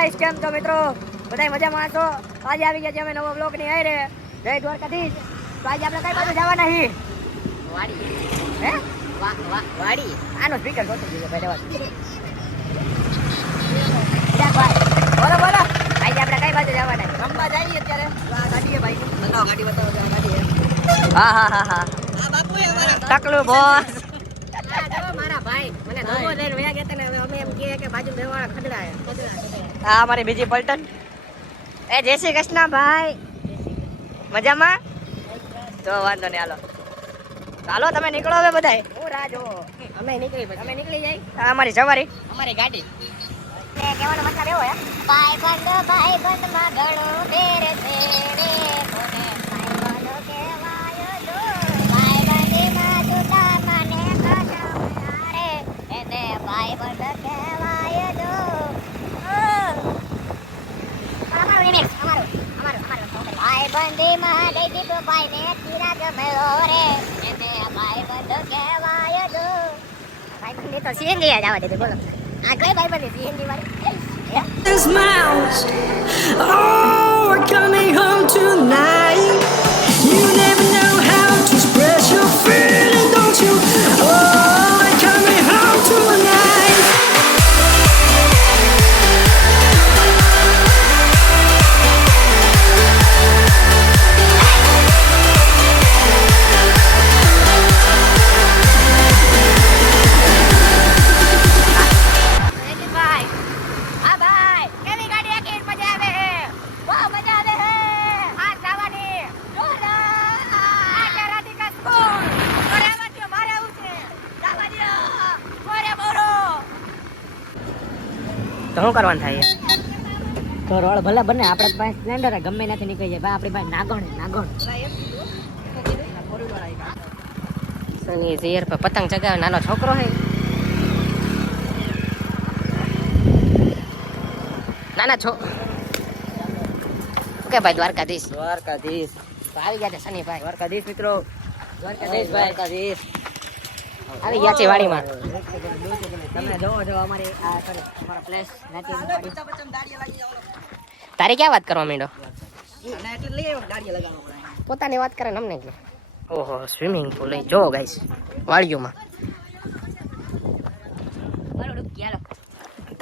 Guys, કેમ છો મિત્રો? બધાય મજામાં છો? આજે આવી ગયા છે અમે નવો બ્લોગ ની હારે. જય દ્વારકાધીશ. તો આજે આપણે કઈ બાજુ જવાના છીએ? વાડી. હે? વાડી. આનો સ્પીકર ગોતી દીધો ભાઈ દેવા. યા ભાઈ. બોલો બોલો. આજે આપણે કઈ બાજુ જવાના છીએ? રમવા જઈએ અત્યારે. આ ગાડી છે ભાઈ. બતાવો ગાડી બતાવો આ ગાડી છે. હા હા હા હા. આ બાપુ એ અમારા ટકલું બોસ. આ જો મારા ભાઈ મને ધોકો લઈને વયા ગયા હતા ને અમે એમ કહે કે બાજુ બેવાળા ખડડા છે. આ અમારી બીજી પલટન. એ જય શ્રી કૃષ્ણ ભાઈ. મજામાં? તો વાંધો નહીં, હાલો. ચાલો તમે નીકળો હવે બધાય. હું રાહ જોવો. અમે નીકળી પછી અમે નીકળી જાય આ અમારી સવારી. અમારી ગાડી. કહેવાનો મતલબ એવો હે. ભાઈ બંધ માં ઘણો ફેર છે રે કોને ભાઈ બંધ કહેવાય જો ભાઈ બંધીમાં જુદા મને કદમ રે એને ભાઈ બંધ કહેવાય જો અમારું રિમિક્સ અમારું ભાઈ બંધીમાં દઈ દીધો ભાઈ ને ચિરાગ મેળો રે એને ભાઈ બંધ કહેવાય જો ભાઈ બંધી તો સીએનજી જ આવવા દીધી. બોલો આ કઈ ભાઈ બંધી સીએનજી વાળી? This mouse, oh, we're coming home tonight. You never know how to express your feeling, don't you? Oh, we're coming home tonight. તો શું કરવાનું થાય? તો રોડ ભલે બને, આપણે પાસે સ્પ્લેન્ડર ગમે ત્યાંથી નીકળી જાય. ભાઈ આપણી પાસે નાગણ. સની ઝેર પર પતંગ ચગાવે નાનો છોકરો હે. નાના છો ઓકે ભાઈ દ્વારકાધીશ તો આવી ગયા છે સનીભાઈ. દ્વારકાધીશ મિત્રો. દ્વારકાધીશ. આવી ગયા છે વાડીમાં. તમે જોવો છો અમારી આ sorry, અમારા પ્લેસ નાચી તારે ક્યાં વાત કરવા માંડ્યો? એટલે લઈ આવ્યો દાડિયા લગાવવાનો પડે. પોતાની વાત કરે ને અમને કે ઓહો સ્વિમિંગ પુલ જો ગાઈસ વાડીઓમાં. મારો ડૂબકી હાલો.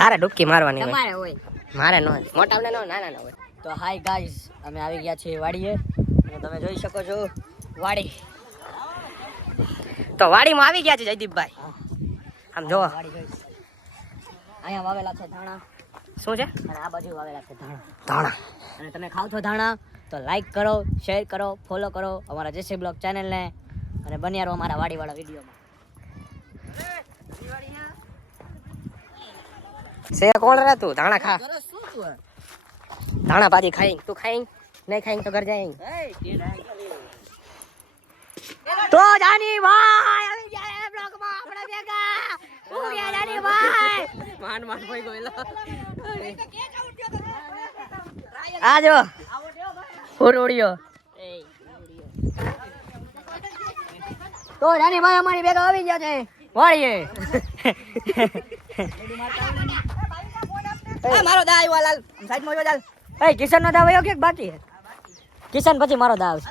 તારે ડૂબકી મારવાની હોય, તમારે હોય. મારે ન હોય. મોટાને ન નાના ના હોય. તો હાય ગાઈસ, અમે આવી ગયા છીએ વાડીએ અને તમે જોઈ શકો છો વાડી. તો વાડીમાં આવી ગયા છે જયદીપભાઈ. આમ જો વાડી જોઈ. અહીંયા વાવેલા છે ધાણા શું છે? અને આ બાજુ વાવેલા છે ધાણા. ધાણા. અને તમે ખાવ છો ધાણા તો લાઈક કરો, શેર કરો, ફોલો કરો અમારા જેસી બ્લોગ ચેનલને અને બન્યા રહો અમારા વાડીવાળા વિડીયોમાં. સે કોણ રે તું? ધાણા ખા. ધાણા ભાજી ખાઈ. તું ખાઈ નહીં ખાઈ તો ઘર જાય. તો જાની ભાઈ આવી ગયા બ્લોગમાં આપણે ભેગા. હું ગયા જાની ભાઈ. માન ભાઈ ગોયલા. આ જો ઉડ્યો. તો જાની ભાઈ અમારી ભેગા આવી ગયા છે વાડીએ. મારો દા આવ્યો લાલ સાઈડમાં જો ચાલ. એ કિશન નો દાવ આવ્યો કે બાકી છે? કિશન પછી મારો દાવ છે.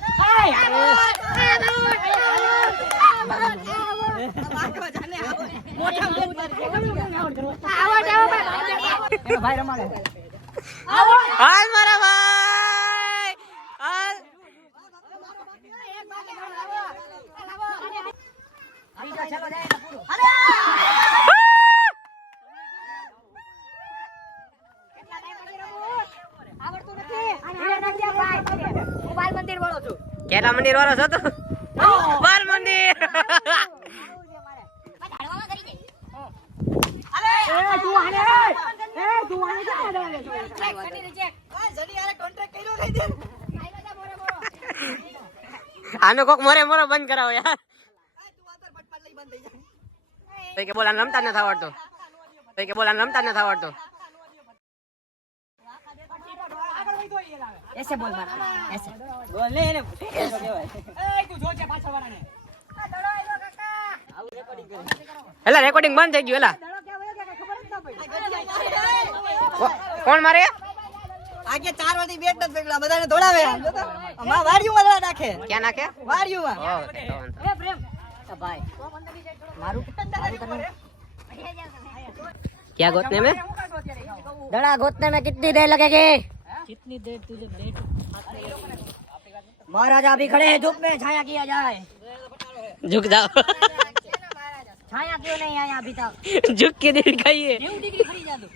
ભાઈ રમાડે. હાલ મારા ભાઈ હાલ. મંદિર વાળો છું. કેલા મંદિર વાળો છો તું? બાલ મંદિર. આનો કોક મોરે મોરો બંધ કરાવો યાર. કે બોલા રમતા નથી આવડતો. કે બોલા રમતા નથી આવડતો. ऐसे बोल मार ऐसे બોલ ને એને તું જોજે પાછળ વાળાને. એલા રેકોર્ડિંગ બંધ થઈ ગયું એલા. કોણ મારે આગે 4 વાળી બેટ નથી પકડા બધાને દોડાવે અમાર વાડીમાં માં નાખે ક્યાં નાખે વાડીમાં ભાઈ મારું क्या गोतने में दड़ा गोतने में कितनी देर लगेगी? कितनी देर तुझे बैठ महाराजा अभी खड़े हैं धूप में छाया किया जाए झुक जाओ छाया क्यों नहीं आया अभी तक? झुक के दिखाइए 90 डिग्री खड़ी जा दो।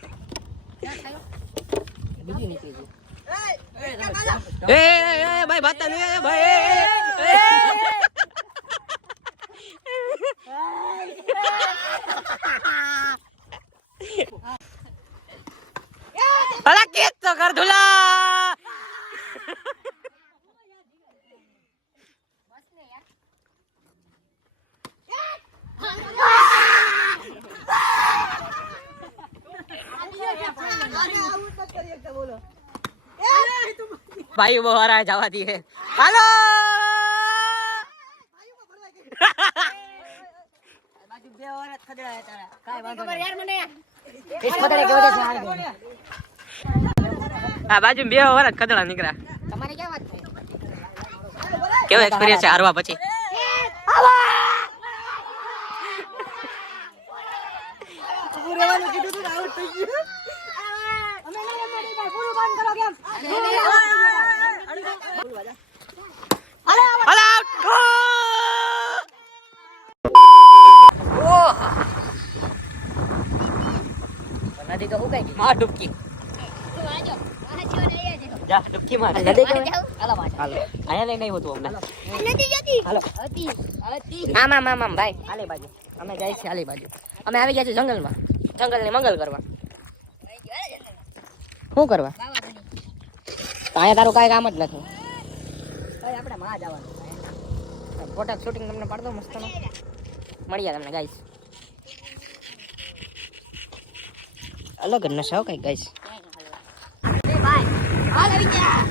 ए भाई बात नहीं है भाई अला केस तो कर धुला भाई वो आ रहा है जावा दी है हेलो इस खतरे की वजह से हार गए। આ બાજુ બે વરસ કદડા નીકળ્યા તમારી क्या बात है? કેવો એક્સપિરિયન્સ છે હારવા પછી नदी तो उगाई गई। मार डुबकी तू आ जाओ वहां क्यों नहीं है देखो જા ડુબકી માર नदी के हालो હાલો અહીંયા લઈ નહીં હોતું અમને नदी जाती હાલો आती आती આમ આમ આમ આમ ભાઈ આલી બાજુ અમે જાય છે આલી બાજુ અમે આવી ગયા છે જંગલમાં જંગલની મંગલ કરવા શું કરવા તો અહીંયા તારું કાંઈ કામ જ નથી ભાઈ આપણે માં જવાનું ફોટા શૂટિંગ તમને પાડ દો મસ્ત મળ્યા તમને ગાઈસ અલગ જ નશા કઈ ગાઈસ ए भाई हाल આવી ગયા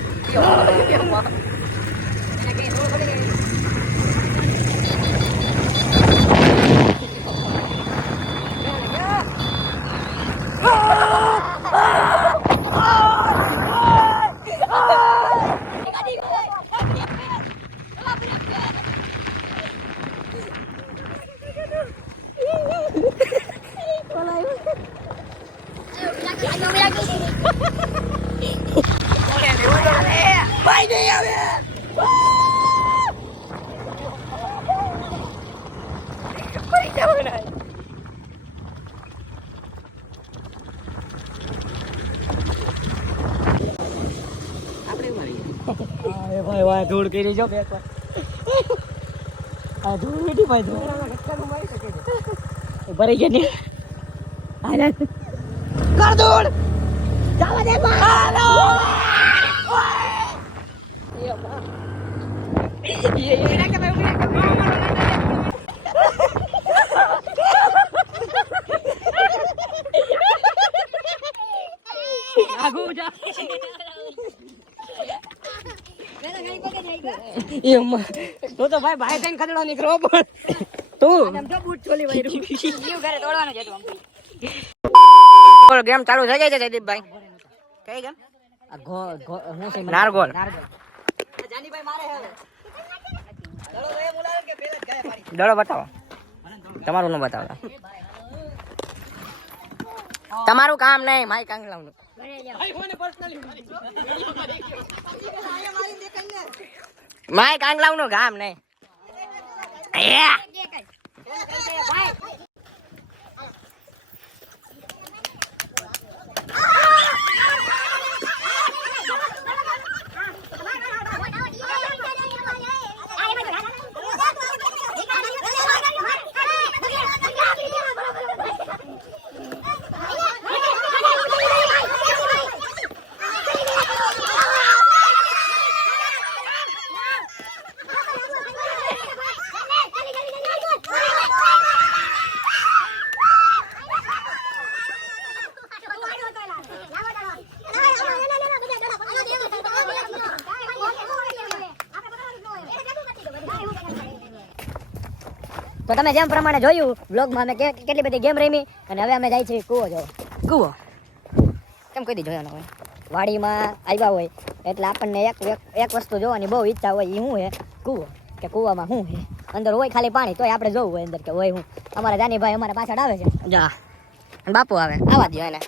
ભાઈ વાય ધૂળ કરી જો બે આ ધૂળ મીઠી ભાઈ ધૂળ ભરી ગયા ને આલે કર ધૂળ જાવા દે હાલો ये ना के भाई आगू जा तो भाई भाई થઈને ખદડો નીકળો પણ તું આમ તો બૂટ છોલી વાયરું જીવ ઘરે તોડવાનો છે તું બોલ ગેમ ચાલુ થઈ જાય છે જયદીપભાઈ કઈ ગેમ આ ગો હું છે નારગોલ જાનીભાઈ મારે હે ચલો એ બોલાવે કે પેલા જ ગયા પાડી દડો બતાવો તમારું ન બતાવતા તમારું કામ નહીં માઈ કાંગલાવનું ઘરે જાઓ ભાઈ કોને પર્સનલી માઈ કાંગલાવનું કામ નહીં ભાઈ તો તમે જેમ પ્રમાણે જોયું બ્લોગમાં અમે કેટલી બધી ગેમ રમી અને હવે અમે જાય છે કૂવો જો કૂવો તમે કોઈ દી જોયો ન હોય વાડીમાં આવ્યા હોય એટલે આપણને એક વસ્તુ જોવાની બહુ ઈચ્છા હોય એ શું હે કૂવો કે કૂવામાં શું હે અંદર હોય ખાલી પાણી તોય આપણે જોવું હોય અંદર કે હોય હું અમારા જાનીભાઈ અમારા પાછળ આવે છે જા બાપુ આવે આવા દો એને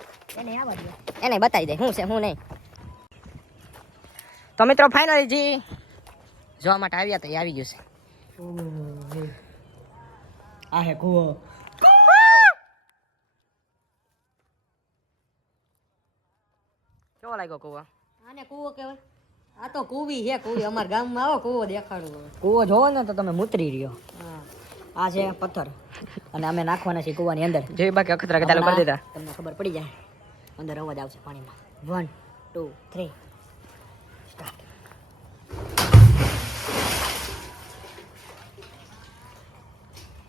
એને બતાવી દે શું છે શું નહીં તો મિત્રો ફાઇનલી જી જોવા માટે આવ્યા તો એ આવી ગયું છે આ હે કૂવો કેવો લાગ્યો કૂવો આને કૂવો કહેવાય આ તો કૂવી હે કૂવી અમારા ગામમાં આવો કૂવો દેખાડું કૂવો જોવો ને તો તમે મૂતરી રહ્યો આ છે પથ્થર અને અમે નાખવાના છીએ કૂવાની અંદર જેવી બાકી અખતરા કે ચાલુ કરી દીધા તમને ખબર પડી જાય અંદર અવાજ આવશે પાણીમાં 1 2 3 સ્ટાર્ટ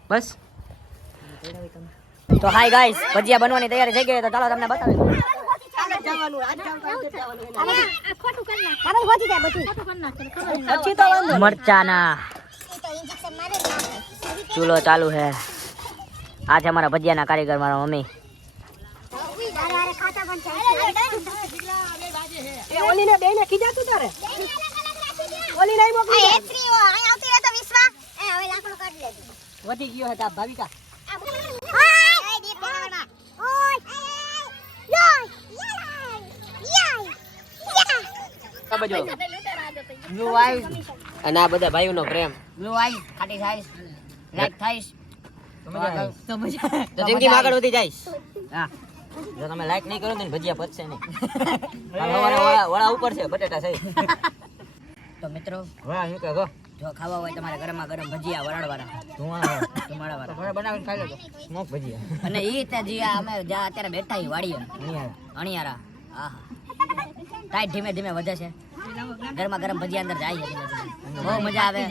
બસ તો હાય ગાઈસ ભજીયા બનવાની તૈયારી થઈ ગઈ તો ચાલો તમને બતાવી દઉં પછી તો વાંધો મરચાના ચૂલો ચાલુ હે આ છે અમારા ભજીયાના કારીગર મારા મમ્મી ઓલીને બેને ખીજાતું તારે ઓલી નહીં મોકલી વધી ગયો હતા ભાવિકા બ્લુ આઈઝ અને આ બધા ભાઈઓનો પ્રેમ બ્લુ આઈસ ખાટી થાઈસ લાઈક થાઈસ તો જિંદગીમાં આગળ વધી જઈશ હા જો તમે લાઈક નહીં કરો ને ભજીયા પચશે નહીં વડા ઉપર છે બટેટા છે તો મિત્રો વાહ શું કહો જો ખાવા હોય તમારે ગરમા ગરમ ભજીયા વરાળવાળા ધુમાડાવાળા બનાવીને ખાઈ લેજો સ્મોક ભજીયા અને ઈ તે જે અમે જ્યાં અત્યારે બેઠા ઈ વાડીએ અણિયારા આહા ટાઈટ ધીમે ધીમે વધે છે ગરમા ગરમ ભજીયા અંદર જાય છે ધીમે ધીમે બહુ મજા આવે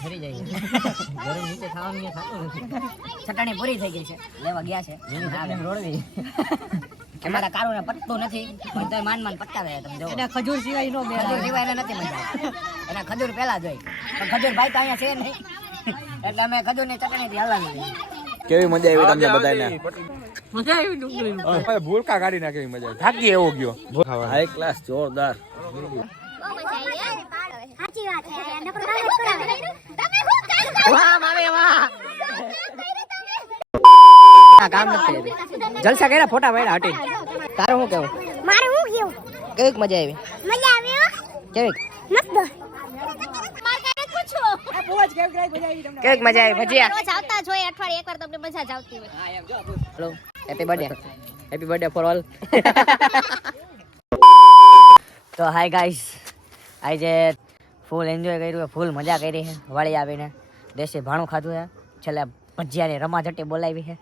ફરી જાય ગરમ નીચે ખાવાનું થતું નથી ચટણી પૂરી થઈ ગઈ છે લેવા ગયા છે રોડવી અમારા કારુને પટતું નથી પણ તોય માંડ પટકાવે તમે જો એને ખજૂર સિવાય નો બે ખજૂર સિવાય એને નથી મજા એના ખજૂર પહેલા જોઈ પણ ખજૂર ભાઈ તો અહીંયા છે નહીં એટલે અમે ખજૂરની ચટણીથી હલાવી દઈએ કેવી મજા આવી તમને બધાને મજા આવી ડુંગળી ભૂલકા કાઢી નાખી મજા આવી થાકી એવો ગયો હાઈ ક્લાસ જોરદાર સાચી વાત છે વાહ મારે વાહ કામ નથી જલસા કર્યા ફોટા પાડ્યા હટી તારું શું કેવું મારે હું કેવું કેવીક મજા આવી મજા આવી કેવીક મસ્ત કેવીક મજા આવી ભજીયા રોજ આવતા જ હોય અઠવાડિયે એકવાર તમને મજા જ આવતી હોય hello happy birthday for all તો હાય ગાઈસ આજે ફૂલ એન્જોય કર્યું ફૂલ મજા કરી છે વાળી આવીને દેશી ભાણું ખાધું છે છેલ્લે ભજીયાની રમાઝટી બોલાવી છે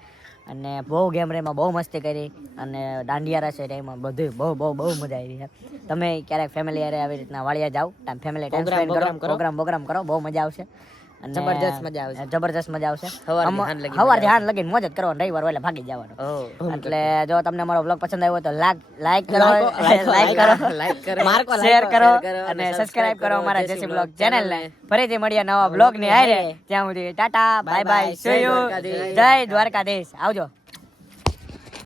અને બહુ ગેમ રેમાં બહુ મસ્તી કરી અને દાંડિયા રસ એમાં બધું બહુ મજા આવી છે તમે ક્યારેક ફેમિલી હારે આવી રીતના વાળિયા જાઓ ફેમિલી ટાઈમ સ્પેન્ડ કરો પ્રોગ્રામ કરો બહુ મજા આવશે અને જબરજસ્ત મજા આવશે સવાર ધ્યાન લગીને મોજ જ કરવાનું રવિવાર એટલે ભાગી જવાનું એટલે જો તમને મારો બ્લોગ પસંદ આવ્યો તો લાઈક કરો શેર કરો અને સબસ્ક્રાઇબ કરો અમારા જેસી બ્લોગ ચેનલ ને ફરીથી મળીએ નવા બ્લોગ ની હારે ત્યાં સુધી Tata bye bye see you જય દ્વારકાધીશ આવજો